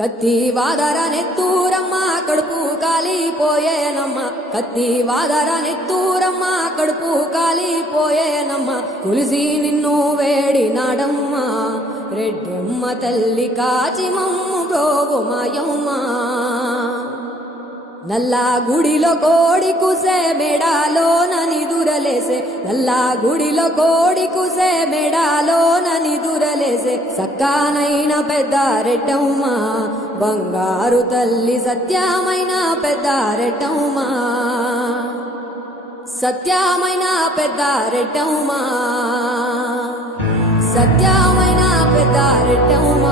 కత్తి వాదర నెత్తూరమ్మ కడుపు కాలిపోయేనమ్మ, కత్తి వాదర నెత్తూరమ్మ కడుపు కాలిపోయేనమ్మ. కులిసి నిన్ను వేడినాడమ్మ రెడ్డెమ్మ తల్లి కాచి మమ్ము బ్రోగుమాయమ్మ. నల్లా గుడిలో కోడి కుసే మెడాలోన నిదురలేసే, నల్లా గుడిలో కోడి కుసే మెడాలోన నిదురలేసే. సక్కానైన పెద్ద రెడ్డమ్మ బంగారు తల్లి సత్యమైన పెద్ద రెడ్డమ్మ, సత్యమైన పెద్ద రెడ్డమ్మ, సత్యమైన పెద్ద రెడ్డమ్మ.